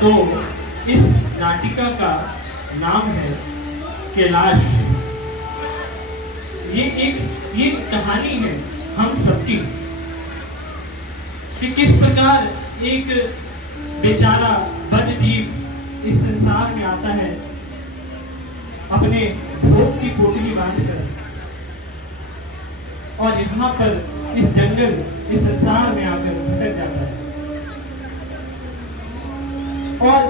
तो इस नाटिका का नाम है कैलाश। ये कहानी है हम सबकी कि किस प्रकार एक बेचारा बदजीव इस संसार में आता है अपने भोग की पोटली बांधकर, और यहाँ पर इस जंगल, इस संसार में आकर भटक जाता है। और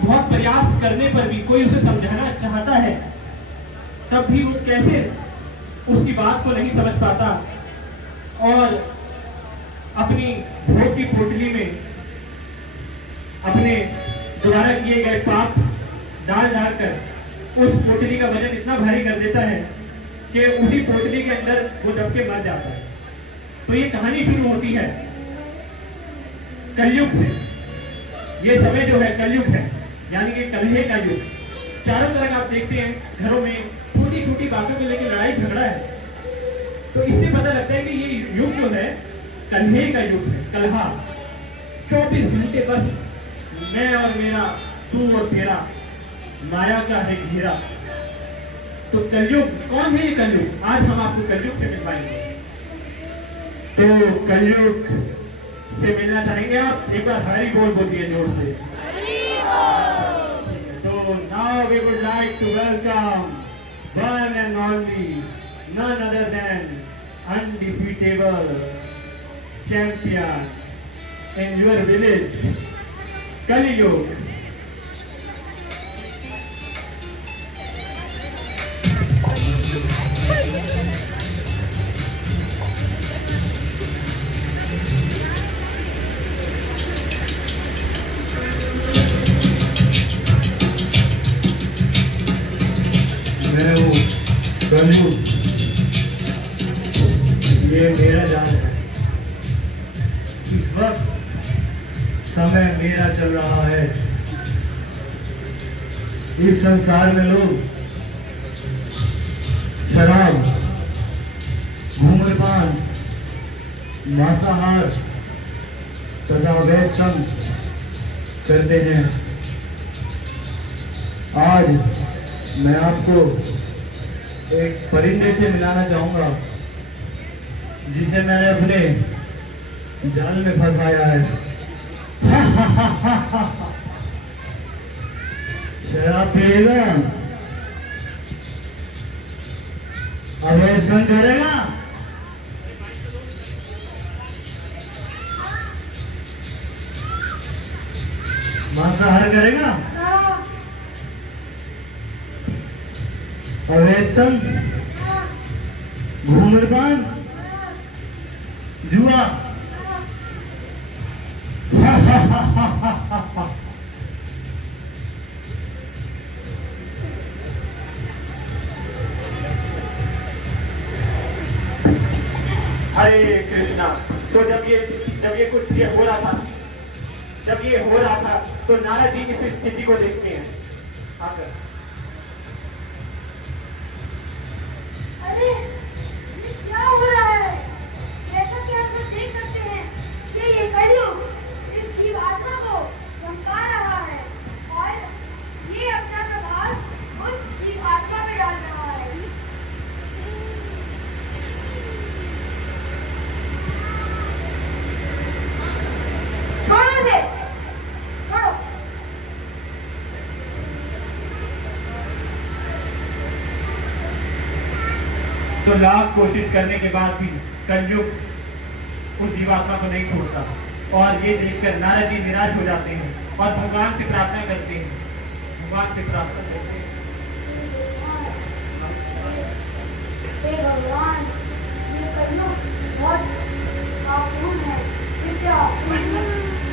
बहुत प्रयास करने पर भी कोई उसे समझाना चाहता है, तब भी वो कैसे उसकी बात को नहीं समझ पाता, और अपनी भोग की पोटली में अपने द्वारा किए गए पाप डाल डालकर उस पोटली का वजन इतना भारी कर देता है कि उसी पोटली के अंदर वो दब के मर जाता है। तो ये कहानी शुरू होती है कलयुग से। ये समय जो है कलयुग है, यानी कि कलहे का युग। चारों तरफ आप देखते हैं घरों में छोटी छोटी बातों को लेकर लड़ाई झगड़ा है। तो इससे पता लगता है कि ये युग जो है कलहे का युग है, कलहा। 24 घंटे बस मैं और मेरा, तू और तेरा, माया का है घेरा। तो कलयुग कौन है? ये कलयुग। आज हम आपको कलयुग से मिलवाएंगे। तो कलयुग से मिलना चाहेंगे आप? एक बार हरि बोल बोलिए जोर से। तो now we would like to welcome one and only, none other than undefeatable champion in your village, Kaliyug. मैं हूँ कलयुग, ये मेरा जान है। इस वक्त समय मेरा चल रहा है। इस संसार में लोग शराब, धूम्रपान, मांसाहार तथा अवैध श्रम करते हैं। आज मैं आपको एक परिंदे से मिलाना चाहूंगा जिसे मैंने अपने जाल में फंसाया है। शराब पिएगा, अवैध श्रम करेगा, मांसाहार करेगा, अवैध श्रम, धूम्रपान, जुआ। हरे कृष्णा। तो जब ये कुछ ये हो रहा था, तो नारद जी इस स्थिति को देखते हैं आकर। अरे ये क्या हो रहा है? जैसा कि आप लोग देख सकते हैं कि ये कलयुग इस जीवात्मा को धमका रहा है और ये अपना प्रभाव उस जीवात्मा में डाल रहा है। छोड़ो इसे, छोड़ो। तो लाख कोशिश करने के बाद भी कलयुग उस जीवात्मा को नहीं छोड़ता, और ये देखकर नारद जी निराश हो जाते हैं और भगवान से प्रार्थना करते हैं। भगवान से प्रार्थना करते हैं, हे भगवान, ये कलयुग बहुत पापपूर्ण है।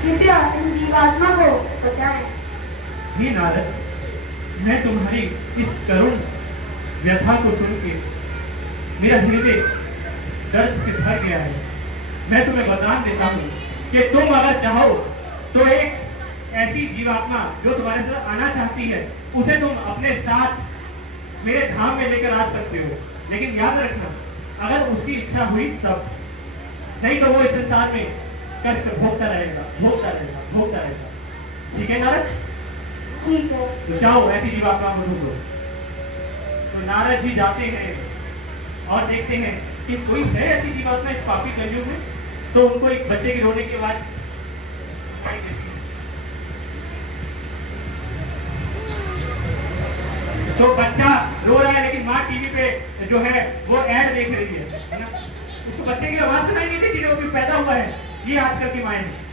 कृपया इन जीवात्मा को बचाएं। हे नारद, मैं तुम्हारी इस करुण व्यथा को सुन के मेरा हृदय दर्द से भर गया है। मैं तुम्हें वरदान देता हूँ कि तुम अगर चाहो तो एक ऐसी जीवात्मा जो तुम्हारे साथ आना चाहती है, उसे तुम अपने साथ मेरे धाम में लेकर आ सकते हो। लेकिन याद रखना, अगर उसकी इच्छा हुई तब, नहीं तो वो इस संसार में कष्ट भोगता रहेगा। ठीक है नारद? ठीक है। तो जाओ ऐसी जीवात्मा को ढूंढो। तो नारद जी जाते हैं और देखते हैं कि कोई है ऐसी जीवात्मा इस पापी कलयुग में। तो उनको एक बच्चे के रोने के बाद दिखाई देती है। तो बच्चा रो रहा है लेकिन माँ टीवी पे जो है वो ऐड देख रही है ना? उसको बच्चे की आवाज सुनाई नहीं देती जो अभी पैदा हुआ है। ये आजकल की माएँ हैं।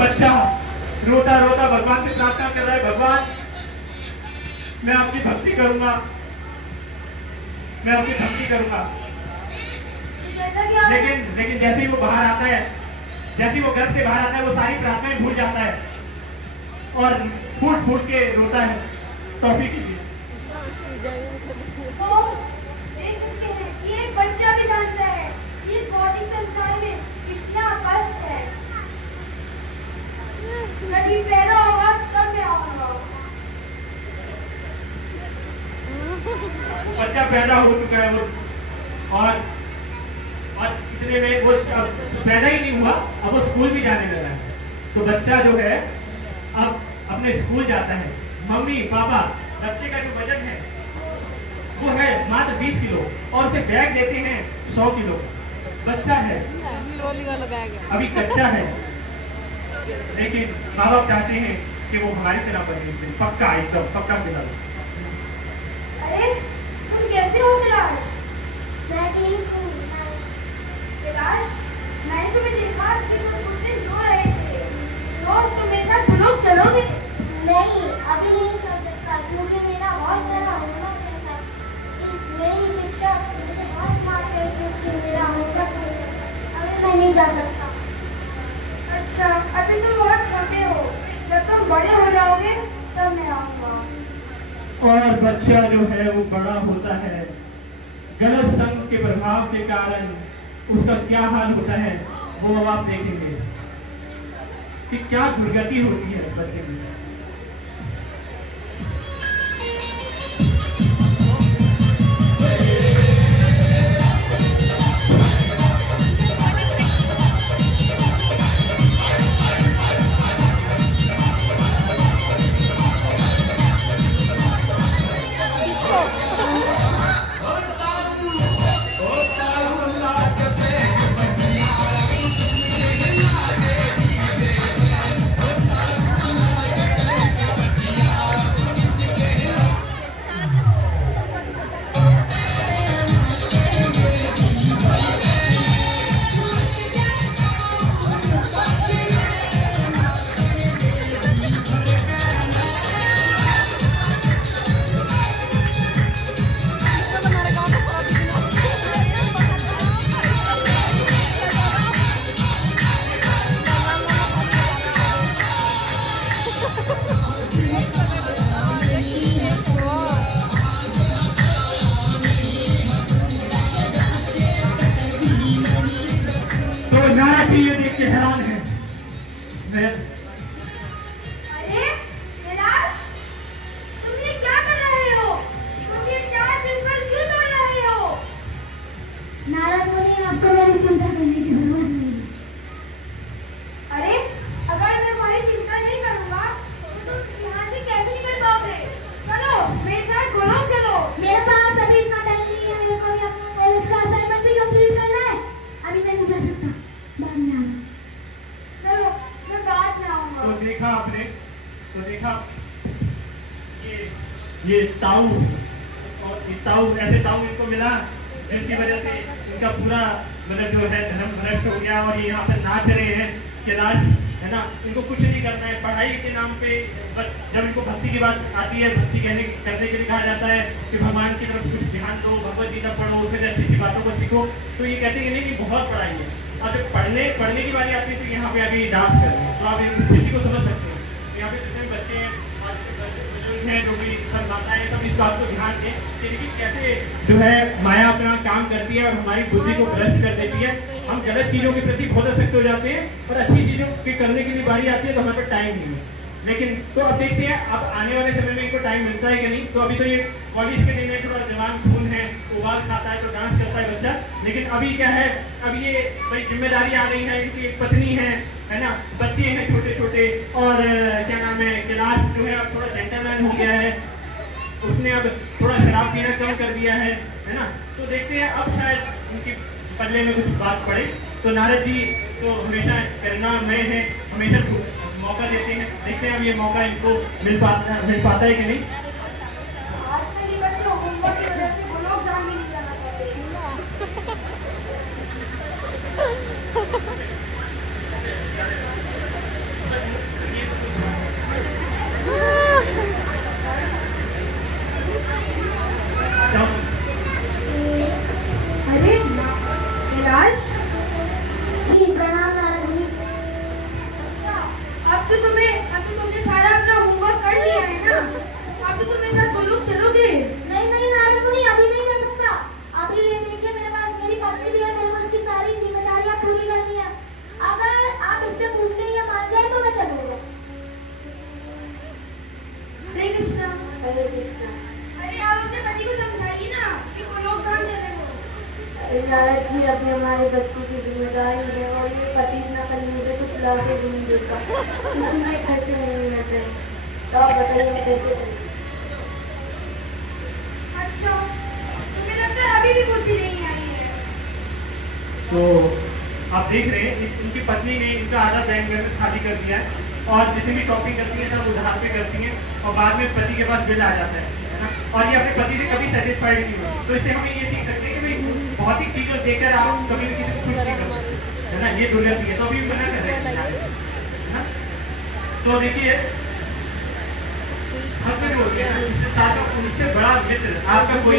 बच्चा रोता रोता भगवान से प्रार्थना कर रहा है, भगवान मैं आपकी भक्ति करूंगा, मैं आपकी भक्ति करूंगा। लेकिन जैसे ही वो बाहर आता है, जैसे ही वो घर से बाहर आता है, वो सारी प्रार्थनाएं भूल जाता है और फूट फूट के रोता है। टॉफी कीजिए। तो देख सकते हैं ये एक बच्चा भी जानता है कि इस भौतिक संसार में कितना कष्ट है। जब ये पैदा होगा तब मैं आऊंगा। बच्चा पैदा हो चुका है वो, और इतने में वो पैदा ही नहीं हुआ, अब वो स्कूल भी जाने लगा है। तो बच्चा जो है अब अपने स्कूल जाता है। मम्मी पापा बच्चे का जो वजन है वो है मात्र 20 किलो और उसे बैग देते हैं 100 किलो। बच्चा है, अभी कच्चा है, लेकिन माँ बाप चाहते हैं कि वो हमारी तरह बने, पक्का एकदम पक्का खिला। अरे तुम कैसे हो कैलाश? मैं ठीक हूँ। कैलाश मैंने तुम्हें देखा कि तुम कुछ दिन रो रहे थे। रोज तुम मेरे साथ गुलोक चलोगे? नहीं, अभी नहीं चल सकता क्योंकि मेरा बहुत सारा होमवर्क रहता है। मेरी शिक्षक मुझे बहुत मारते हैं क्योंकि मेरा होमवर्क नहीं रहता। अभी मैं नहीं जा सकता। अच्छा, अभी तुम बहुत छोटे हो, जब तुम बड़े हो जाओगे तब मैं आऊंगा। और बच्चा जो है वो बड़ा होता है, गलत संग के प्रभाव के कारण उसका क्या हाल होता है वो अब आप देखेंगे कि क्या दुर्गति होती है बच्चे की। ये देख के हैरान है। अरे कैलाश, तुम ये क्या कर रहे हो? तुम ये चार प्रिंसिपल क्यों तोड़ रहे हो? नारद मुनि, आपको मेरी चिंता करने की जरूरत नहीं। अरे अगर मैं तुम्हारी चिंता नहीं करूंगा तो तुम यहाँ से कैसे निकल पाओगे? चलो मेरे साथ गोलोक चलो। मेरे पास अभी इतना टाइम नहीं है, मेरे को भी अपना कॉलेज का असाइनमेंट भी कंप्लीट करना है। अभी मैं नहीं जा सकता, बाद में आना। चलो मैं बाद में आऊंगा। तो देखा आपने, तो देखा ये ताऊ, और ये ताऊ ऐसे ताऊ इनको मिला जिसकी वजह से इनका पूरा मतलब जो है धर्म भ्रष्ट हो गया और ये यहाँ पे नाच रहे हैं कैलाश, है ना? इनको कुछ नहीं करना है पढ़ाई के नाम पे। बस जब इनको भक्ति की बात आती है, भक्ति करने के लिए कहा जाता है कि भगवान की तरफ कुछ ध्यान दो, भगवत गीता पढ़ो, फिर ऐसी अच्छी बातों को सीखो, तो ये कहते हैं नहीं कि बहुत पढ़ाई है। अब जब पढ़ने की बारी आती है तो यहाँ पे अभी डांस कर रहे हैं। तो आप इस स्थिति को समझ सकते हैं। यहाँ पे जितने बच्चे हैं, बुजुर्ग हैं, जो भी सब माताएं, सब इस बात को ध्यान दें कि कैसे जो है माया अपना काम करती है और हमारी बुद्धि को भ्रष्ट कर देती है। हम गलत चीजों के प्रति बहुत आसक्त हो जाते हैं और अच्छी चीजों के करने की भी बारी आती है तो हमारे पास टाइम नहीं है। लेकिन तो अब देखते हैं अब आने वाले समय में इनको टाइम मिलता है कि नहीं। तो अभी तो ये 22 के दिन में थोड़ा जवान खून है, उबाल खाता है तो डांस करता है बच्चा। लेकिन अभी क्या है, अब ये भाई जिम्मेदारी आ गई है, इनकी एक पत्नी है ना, बच्चे हैं छोटे छोटे, और क्या नाम है, कैलाश जो है अब थोड़ा जेंटलमैन हो गया है, उसने अब थोड़ा शराब पीना कम कर दिया है ना। तो देखते हैं अब शायद उनकी पल्ले में कुछ बात पड़े। तो नारद जी तो हमेशा करुणामय है, हमेशा मौका देते हैं, देखते हैं अब ये मौका इनको मिल पाता है कि नहीं। आजकल ये बच्चे होमवर्क की वजह से गोलोक धाम भी नहीं जाना चाहते। अरे कैलाश जी, प्रणाम नारद जी। अच्छा, अब तो तुमने सारा अपना होमवर्क कर लिया है ना, अब तो तुम मेरे साथ गोलोक चलोगे? नहीं नहीं नारद मुनि, अभी नहीं जा सकता। अभी ये देखिए मेरे पास मेरी पत्नी भी है, मेरे को इसकी सारी जिम्मेदारियां पूरी करनी है। अगर आप इससे पूछ ले या मान जाए तो मैं चलूंगा। हरे कृष्णा। हरे कृष्णा। अरे आप अपने पति को समझाइए ना कि गोलोक धाम चले वो। अरे नारद जी, अभी हमारे बच्चे की जिम्मेदारी है और ये पति ना कल मुझे कुछ ला के भी नहीं देगा, इसीलिए खर्चे नहीं मिलते। तो आप बताइए मैं कैसे चलूं? अच्छा, मुझे लगता है अभी भी बुद्धि नहीं आई है। तो आप देख रहे हैं इनकी पत्नी ने इनका आधा बैंक बैलेंस खाली कर दिया है, और जितनी भी शॉपिंग करती है सब उधार पे करती हैं, और बाद में पति के पास बिल आ जाता है ना, और ये अपने पति से कभी सेटिस्फाइड नहीं होती। तो इससे हमें ये सीख सकते हैं कि भाई भौतिक चीजों देखकर आप कभी भी किसी को खुश नहीं कर सकते, है ना, ये दुर्गति है। तो अभी मना कर रहे हैं ना। तो देखिए हस्बैंड होते हैं ना, साथ में उनसे बड़ा मित्र आपका कोई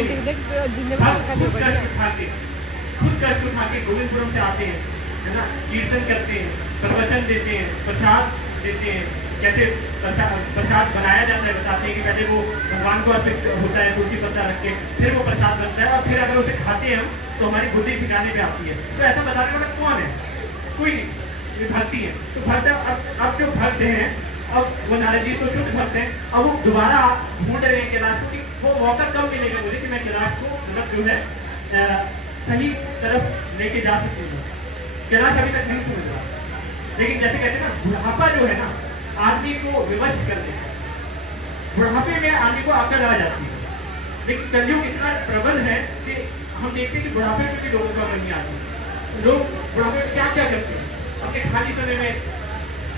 खुद कष्ट उठा के गोविंदपुरम से आते हैं, है ना, कीर्तन करते हैं, प्रवचन देते हैं, प्रसाद देते हैं, कैसे प्रसाद बनाया जाता है बताते हैं कि पहले वो भगवान को अर्पित होता है तुलसी पत्ता रख के, फिर वो प्रसाद बनता है, और फिर अगर उसे खाते हैं हम तो हमारी बुद्धि ठिकाने पे आती है। तो ऐसा बताने वाला कौन है? कोई नहीं, ये भक्ति है। तो भक्त अब जो भक्त हैं, अब वो नारद जी तो शुद्ध भक्त हैं, अब वो दोबारा ढूंढ रहे हैं कैलाश को कि वो मौका कब मिलेगा मुझे कि मैं कैलाश को मतलब जो है सही तरफ लेके जा सकती हूँ। कैलाश अभी तक नहीं समझ रहा, लेकिन जैसे कहते हैं ना, बुढ़ापा जो है ना आदमी को विवश कर देता है, बुढ़ापे में आदमी को अकड़ आ जाती है। लेकिन कलयुग इतना प्रबल है कि हम देखते हैं कि बुढ़ापे में भी लोगों का मन नहीं आता। लोग बुढ़ापे में क्या क्या करते हैं, अपने खाली समय में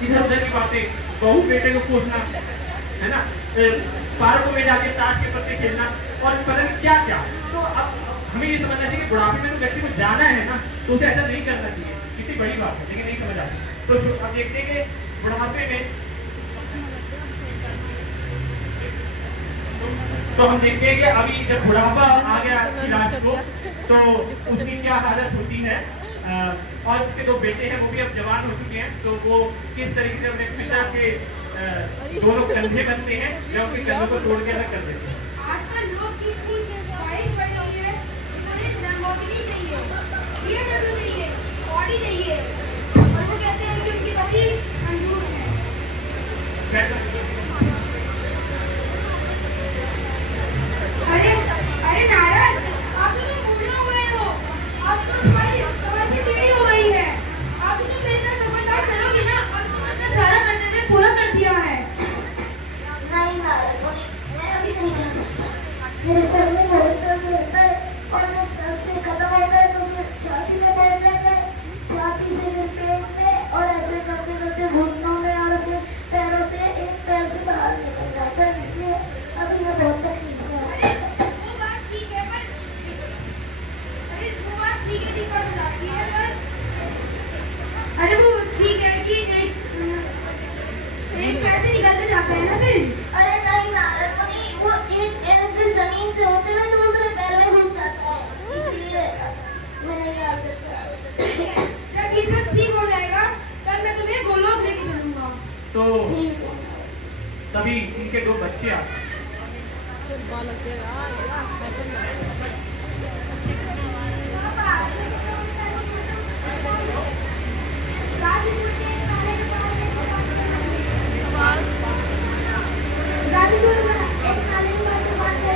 इधर उधर की बातें, बहू बेटे को पूछना, है ना, पार्कों में जाके ताश के पत्ते खेलना, और पता नहीं क्या क्या। तो अब हमें ये समझना चाहिए कि बुढ़ापे में तो व्यक्ति को जाना है ना, तो उसे ऐसा नहीं करना चाहिए, कितनी बड़ी बात है, लेकिन नहीं समझ आती। तो अब देखते हैं कि बुढ़ापे में तो हम देखते हैं कि अभी जब बुढ़ापा आ गया कैलाश को तो उसकी क्या हालत होती है, और उसके दो बेटे हैं वो भी अब जवान हो चुके हैं, तो वो किस तरीके से अपने पिता के दोनों कंधे बनते हैं या उनके कंधों को तोड़ के अलग कर देते हैं। आजकल लोग कितनी ख्वाहिश बढ़ गई है, उन्हें लैम्बोर्गिनी चाहिए, BMW चाहिए, ऑडी चाहिए, और वो कहते हैं कि उनकी पति कंजूस है। अरे नारद, आप तो बूढ़े हो गए हो, अब तो तुम्हारी पीढ़ी हो गई है, आप तो मेरे साथ लगातार चलोगे ना, अब तो अपना सारा कर्तव्य पूरा कर दिया है। नहीं नारद, मैं अभी नहीं जा सकता, मेरे सर में बहुत दर्द रहता है, और मैं सर से खत्म होता है तो फिर छाती में बैठ जाता है, छाती से फिर पेट में, और ऐसे करते करते घुटनों में, और फिर पैरों से एक पैर से बाहर निकल जाता है, इसलिए अभी मैं बहुत तकलीफ में। वो बात ठीक है, पर वो बात ठीक है, दिक्कत हो जाती है, पर अरे वो ठीक है कि एक पैर से निकल के जाता है ना फिर। अरे नहीं नारद मुनि, वो एक पैर से जमीन से होते हुए दूसरे पैर में घुस जाता है, इसीलिए मैं नहीं आ सकता। जब ये सब ठीक हो जाएगा तब मैं तुम्हें गोलोक लेके चलूंगा। तो तभी इनके दो बच्चे आते हैं। गाजीपुर में एक नाले के पास दुकान है,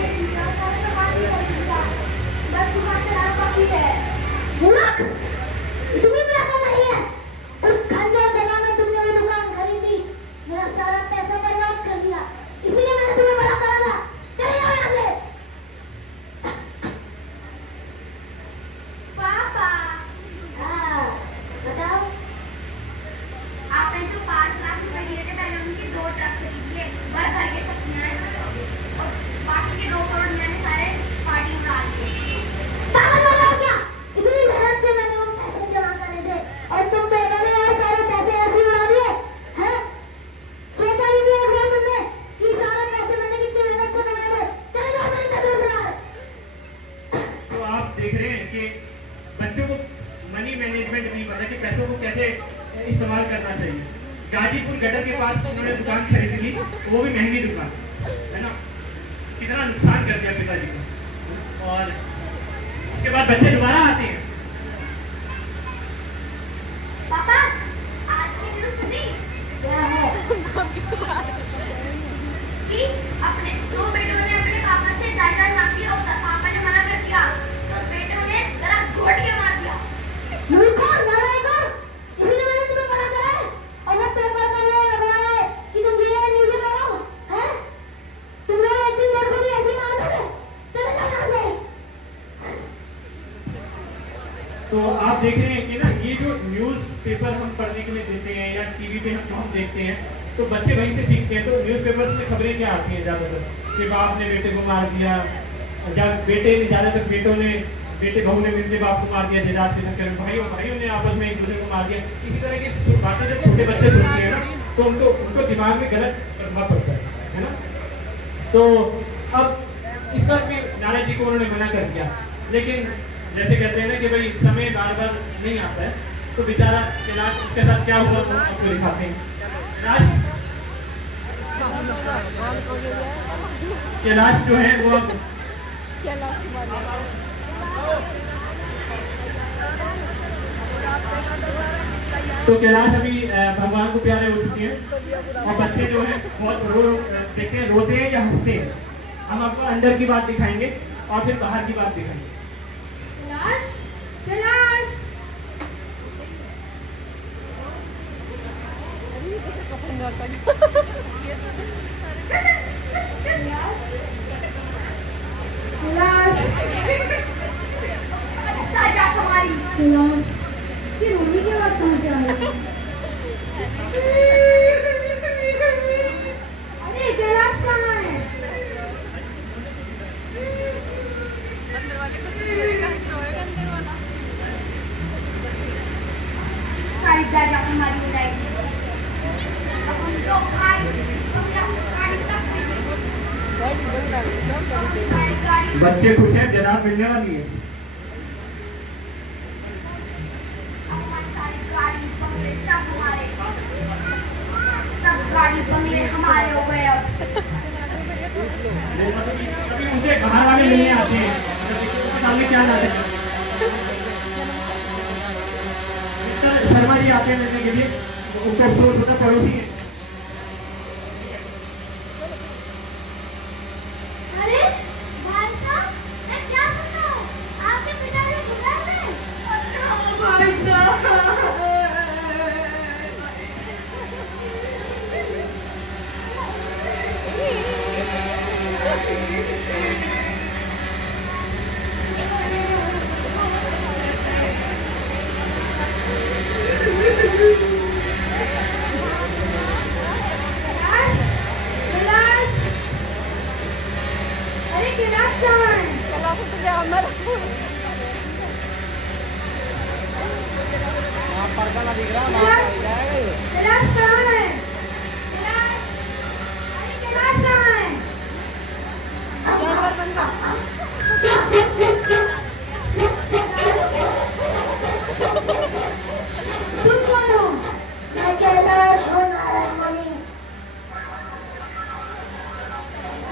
बच्चों को मनी मैनेजमेंट नहीं पता कि पैसों को कैसे इस्तेमाल करना चाहिए। गाजीपुर गटर के पास उन्होंने दुकान खरीद ली, वो भी महंगी दुकान, है ना। कितना नुकसान कर दिया पिताजी को। और उसके बाद बच्चे दोबारा आते हैं। पापा, आज की न्यूज़ सुनी? क्या है? कि अपने दो बेटों ने अपने पापा से जायदाद मांगी और पापा ने मना कर दिया, तो बेटों ने जरा घोट के मार दिया। मूर्खों, नालायकों, इसलिए मैंने तुम्हें मना करा है और मैं पेपर में लगवाया है कि तुम ये न्यूज़ पढ़ो, हैं? तुम लोग एक दिन मेरे को भी ऐसे मार दोगे? चले जाओ यहाँ से। तो आप देख रहे हैं कि ना, ये जो न्यूज़ पेपर हम पढ़ने के लिए देते हैं या टीवी पे हम देखते हैं, तो बच्चे वहीं से सीखते हैं। तो न्यूज़पेपर्स में खबरें क्या आती हैं ज़्यादातर कि बाप ने बेटे को मार दिया, जब बेटे ने ज़्यादातर बेटे बहू ने मिलते बाप को मार दिया, जायदाद के चक्कर में भाइयों ने आपस में एक दूसरे को मार दिया। इसी तरह की बातें जब छोटे बच्चे सुनते हैं ना, तो उनको दिमाग में गलत प्रभाव पड़ता है ना। तो अब इस बात में नारायण जी को उन्होंने मना कर दिया, लेकिन जैसे कहते हैं ना कि भाई समय बार बार नहीं आता है, तो बेचारा कैलाश, उसके साथ क्या हुआ वो आपको दिखाते हैं। कैलाश जो है वो अब तो कैलाश अभी भगवान को प्यारे हो चुके हैं, और बच्चे जो है बहुत देखते हैं, रोते हैं या हंसते हैं। हम आपको अंदर की बात दिखाएंगे और फिर बाहर की बात दिखाएंगे। कैलाश, कैलाश, कैलाश, ये रोने की बात कहाँ से आ रही है? अरे कैलाश कहाँ है? अंदर वाले को अंदर वाला सारी दादा हमारी हो जाएगी। अब हम लोग बच्चे खुश हैं, जनाब मिलने वाली है। सब गाड़ी बंगले हमारे हो गए। अब अभी उनसे बाहर वाले मिलने आते हैं, सामने क्या नाते हैं, मिस्टर शर्मा जी आते हैं मिलने के लिए, उनको अफसोस होता पड़ोसी है। अरे भाई साहब, मैं क्या सुन रहा हूँ? आपके पिताजी गुजर गए? भाई साहब, अरे कैलाश कहाँ है? कैलाश तो गया अंदर पर्दा ना दिख रहा कैलाश कहाँ है? कैलाश, अरे कैलाश कहाँ है? तुम कौन हो? मैं कैलाश हूँ, नारायण मुनि।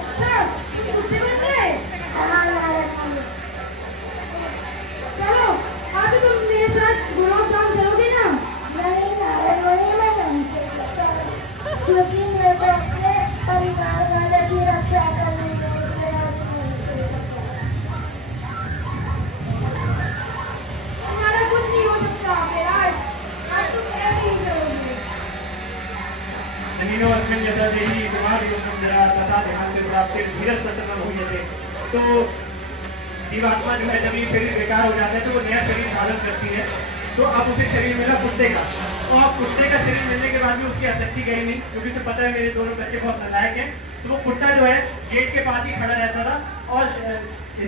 अच्छा, तुम मुझसे मिल गए? हाँ नारायण मुनि। चलो, अभी तुम मेरे साथ गुलाब काम करोगे ना? नहीं नारायण मुनि, मैं नहीं चल सकता, क्योंकि मेरे को अपने परिवार वाले की रक्षा करनी है। हमारा कुछ नहीं हो सकता कैलाश, आज तुम ऐसे ही करोगे। जमीनों अस्मिन् यथा देहि कुमारयुक्तं जरा तथा देहान्ते प्राप्ते धीरज प्रसन्नं भूयते। तो जीवात्मा जो है, जब ये शरीर बेकार हो जाता है तो वो नया शरीर धारण करती है। तो अब उसे शरीर मिला कुत्ते का, और अब कुत्ते का शरीर मिलने के बाद भी उसकी आसक्ति गई नहीं, क्योंकि उसे पता है मेरे दोनों बच्चे बहुत नालायक हैं। तो वो कुत्ता जो है गेट के पास ही खड़ा रहता था और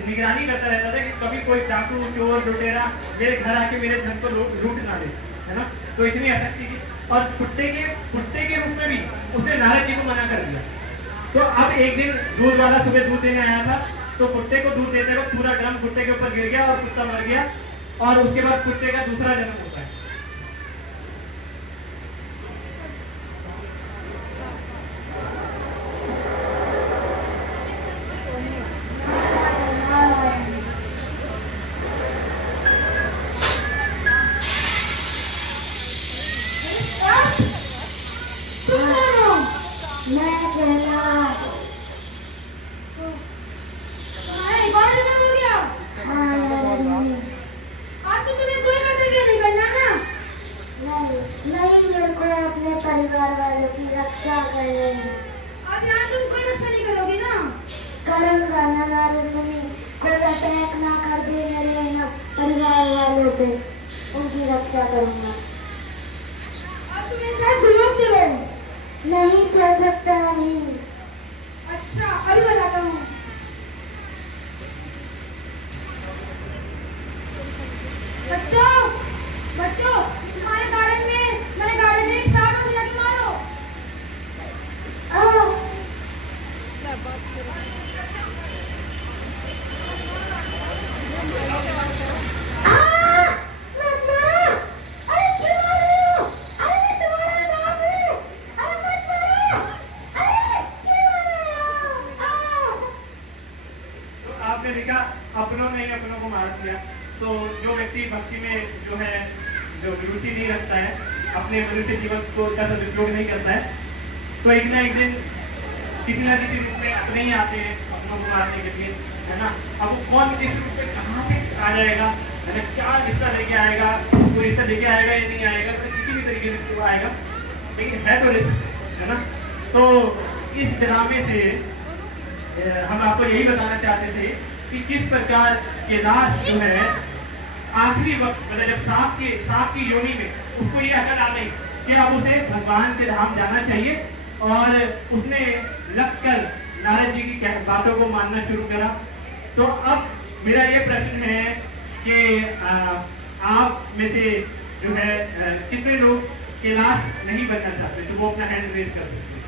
निगरानी करता रहता था कि कभी कोई डाकू, चोर, लुटेरा मेरे घर आके मेरे धन को लूट ना ले, है ना। तो इतनी आसक्ति थी, और कुत्ते के रूप में भी उसने नारद जी को मना कर दिया। तो अब एक दिन दूध वाला सुबह दूध देने आया था, तो कुत्ते को दूध देते वक्त पूरा ड्रम कुत्ते के ऊपर गिर गया और कुत्ता मर गया। और उसके बाद कुत्ते का दूसरा जन्म होता है। परिवार वालों की रक्षा कर रहे हैं। अब यहाँ तुम कोई रक्षा नहीं करोगे ना? करूँगा ना नारद मुनि, कोई अटैक ना कर दे मेरे ना परिवार वालों पे, उनकी रक्षा करूँगा। अब तुम मेरे साथ दुर्योग चलो। नहीं चल सकता अभी। अच्छा अभी बताता हूँ। बच्चों बच्चों तुम्हारे गार्डन में एक सांप है, जाके मारो। क्या बात कर रहे हैं? अरे क्यों मार रहे हो? अरे मैं तुम्हारा बाप हूँ। अरे मत मारो। अरे क्यों मार रहे हो? तो आपने देखा अपनों ने ही अपनों को मार दिया। तो जो व्यक्ति भक्ति में जो है जो रुचि नहीं रखता है, अपने मनुष्य जीवन को का सदुपयोग नहीं करता है, तो एक ना एक दिन किसी न किसी रूप में अपने ही आते हैं अपनों को मारने के लिए, है ना। अब वो कौन किस रूप में कहाँ से आ जाएगा, है ना, क्या रिश्ता लेके आएगा, वो रिश्ता लेके आएगा या नहीं आएगा, तो किसी भी तरीके से वो आएगा, लेकिन है तो रिश्क, है ना। तो इस ड्रामे से हम आपको यही बताना चाहते थे कि किस प्रकार कैलाश जो है आखिरी वक्त, मतलब जब सांप की योनि में उसको ये अकल आ गई कि अब उसे भगवान के धाम जाना चाहिए, और उसने लगकर नारद जी की बातों को मानना शुरू करा। तो अब मेरा ये प्रश्न है कि आप में से जो है कितने लोग कैलाश नहीं बनना चाहते, तो वो अपना हैंड रेज कर सकते हैं।